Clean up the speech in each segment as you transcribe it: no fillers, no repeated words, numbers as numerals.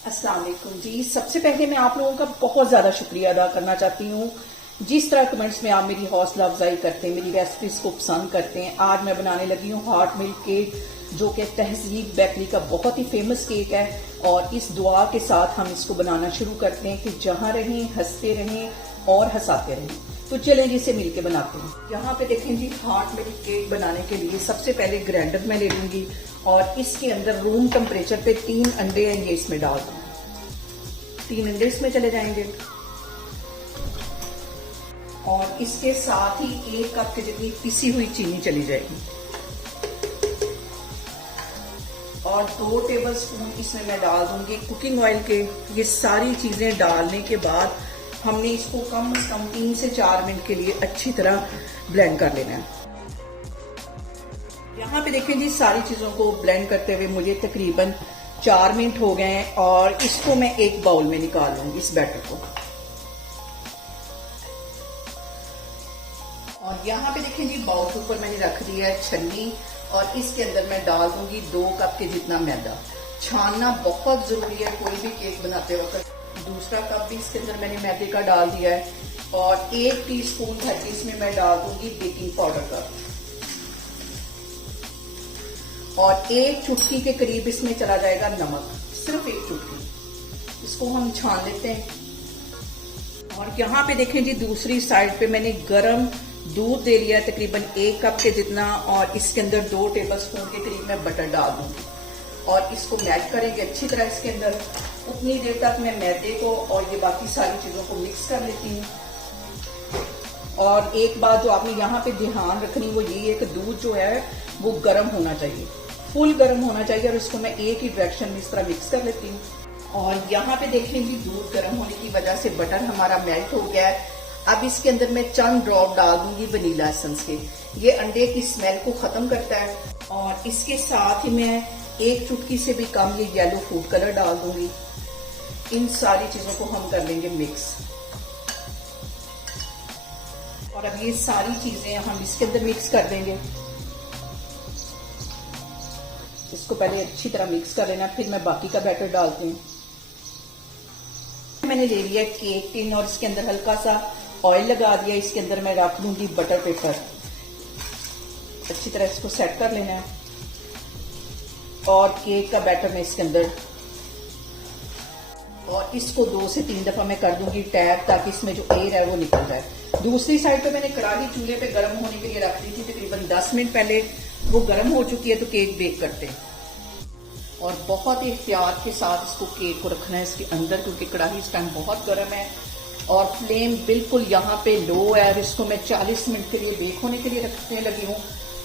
अस्सलाम वालेकुम जी। सबसे पहले मैं आप लोगों का बहुत ज़्यादा शुक्रिया अदा करना चाहती हूँ। जिस तरह कमेंट्स में आप मेरी हौसला अफजाई करते हैं, मेरी रेसिपीज को पसंद करते हैं। आज मैं बनाने लगी हूँ हॉट मिल्क केक, जो कि तहजीब बेकरी का बहुत ही फेमस केक है। और इस दुआ के साथ हम इसको बनाना शुरू करते हैं कि जहाँ रहें हंसते रहें और हंसाते रहें। तो चलें जी इसे मिलके बनाते हैं। यहाँ पे देखें जी, हॉट मिल्क केक बनाने के लिए सबसे पहले ग्राइंडर में ले लूंगी और इसके अंदर रूम टेम्परेचर पे 3 अंडे हैं, ये इसमें डाल दूंगी। 3 अंडे इसमें चले जाएंगे और इसके साथ ही 1 कप के जितनी पिसी हुई चीनी चली जाएगी और 2 टेबल स्पून इसमें मैं डाल दूंगी कुकिंग ऑयल के। ये सारी चीजें डालने के बाद हमने इसको कम से कम 3 से 4 मिनट के लिए अच्छी तरह ब्लेंड कर लेना है। यहाँ पे देखें जी, सारी चीजों को ब्लेंड करते हुए मुझे तकरीबन 4 मिनट हो गए हैं और इसको मैं एक बाउल में निकाल लूंगी, इस बैटर को। और यहाँ पे देखें जी, बाउल के ऊपर मैंने रख दिया है छन्नी और इसके अंदर मैं डाल दूंगी 2 कप के जितना मैदा। छानना बहुत जरूरी है कोई भी केक बनाते वक्त। दूसरा कप भी इसके अंदर मैंने मैदे का डाल दिया है और 1 टीस्पून भर इसमें मैं डाल दूंगी बेकिंग पाउडर का और 1 चुटकी के करीब इसमें चला जाएगा नमक, सिर्फ 1 चुटकी। इसको हम छान लेते हैं। और यहाँ पे देखें जी, दूसरी साइड पे मैंने गरम दूध दे लिया है तकरीबन 1 कप के जितना और इसके अंदर 2 टेबल स्पून के करीब मैं बटर डाल दूंगी और इसको मैश करेंगे अच्छी तरह। इसके अंदर उतनी देर तक मैं मैदे को और ये बाकी सारी चीजों को मिक्स कर लेती हूँ। और एक बात जो आपने यहाँ पे ध्यान रखनी वो ये है कि दूध जो है वो गर्म होना चाहिए, फुल गर्म होना चाहिए। और इसको मैं एक ही डायरेक्शन में इस तरह मिक्स कर लेती हूँ। और यहाँ पे देखेंगे दूध गर्म होने की वजह से बटर हमारा मेल्ट हो गया है। अब इसके अंदर मैं चंद ड्रॉप डाल दूंगी वनीला एसेंस के। ये अंडे की स्मेल को खत्म करता है। और इसके साथ ही मैं 1 चुटकी से भी कम ये येलो फूड कलर डाल दूंगी। इन सारी चीजों को हम कर लेंगे मिक्स। और अब ये सारी चीजें हम इसके अंदर मिक्स कर देंगे। इसको पहले अच्छी तरह मिक्स कर लेना, फिर मैं बाकी का बैटर डालती हूँ। मैंने ले लिया केक टिन और इसके अंदर हल्का सा ऑयल लगा दिया। इसके अंदर मैं रख दूंगी बटर पेपर। अच्छी तरह इसको सेट कर लेना है और केक का बैटर मैं इसके अंदर और इसको 2 से 3 दफा मैं कर दूंगी टैप, ताकि इसमें जो एयर है वो निकल जाए। दूसरी साइड पे मैंने कढ़ाई चूल्हे पे गर्म होने के लिए रख दी थी तकरीबन 10 मिनट पहले। वो गर्म हो चुकी है तो केक बेक करते हैं। और बहुत ही एहतियात के साथ इसको केक को रखना है इसके अंदर, क्योंकि कढ़ाई इस टाइम बहुत गर्म है और फ्लेम बिल्कुल यहाँ पे लो है। और इसको मैं 40 मिनट के लिए बेक होने के लिए रखने लगी हूँ,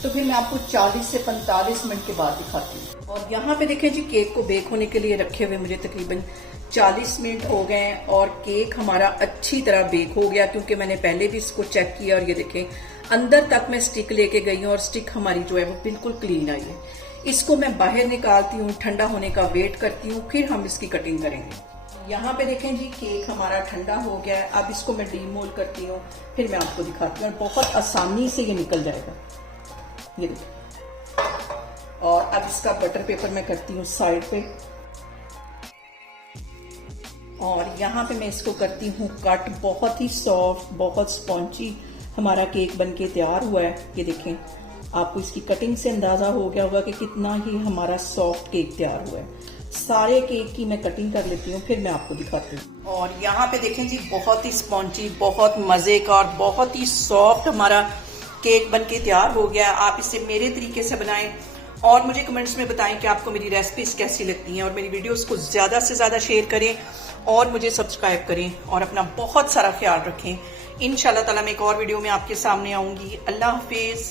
तो फिर मैं आपको 40 से 45 मिनट के बाद दिखाती हूँ। और यहाँ पे देखें जी, केक को बेक होने के लिए रखे हुए मुझे तकरीबन 40 मिनट हो गए हैं और केक हमारा अच्छी तरह बेक हो गया, क्योंकि मैंने पहले भी इसको चेक किया। और ये देखें, अंदर तक मैं स्टिक लेके गई हूँ और स्टिक हमारी जो है वो बिल्कुल क्लीन आई है। इसको मैं बाहर निकालती हूँ, ठंडा होने का वेट करती हूँ, फिर हम इसकी कटिंग करेंगे। यहाँ पे देखें जी, केक हमारा ठंडा हो गया है। अब इसको मैं डीमोल्ड करती हूँ, फिर मैं आपको दिखाती हूँ। बहुत आसानी से ये निकल जाएगा, ये देखिए। और अब इसका बटर पेपर मैं करती हूँ साइड पे और यहाँ पे मैं इसको करती हूँ कट। बहुत ही सॉफ्ट, बहुत स्पॉन्जी हमारा केक बनके तैयार हुआ है। ये देखें, आपको इसकी कटिंग से अंदाजा हो गया होगा कि कितना ही हमारा सॉफ्ट केक तैयार हुआ है। सारे केक की मैं कटिंग कर लेती हूँ, फिर मैं आपको दिखाती हूँ। और यहाँ पे देखें जी, बहुत ही स्पॉन्जी, बहुत मजे का और बहुत ही सॉफ्ट हमारा केक बनके तैयार हो गया। आप इसे मेरे तरीके से बनाएं और मुझे कमेंट्स में बताएं कि आपको मेरी रेसिपीज कैसी लगती हैं। और मेरी वीडियोस को ज्यादा से ज्यादा शेयर करें और मुझे सब्सक्राइब करें और अपना बहुत सारा ख्याल रखें। इंशाल्लाह ताला मैं एक और वीडियो में आपके सामने आऊंगी। अल्लाह हाफिज।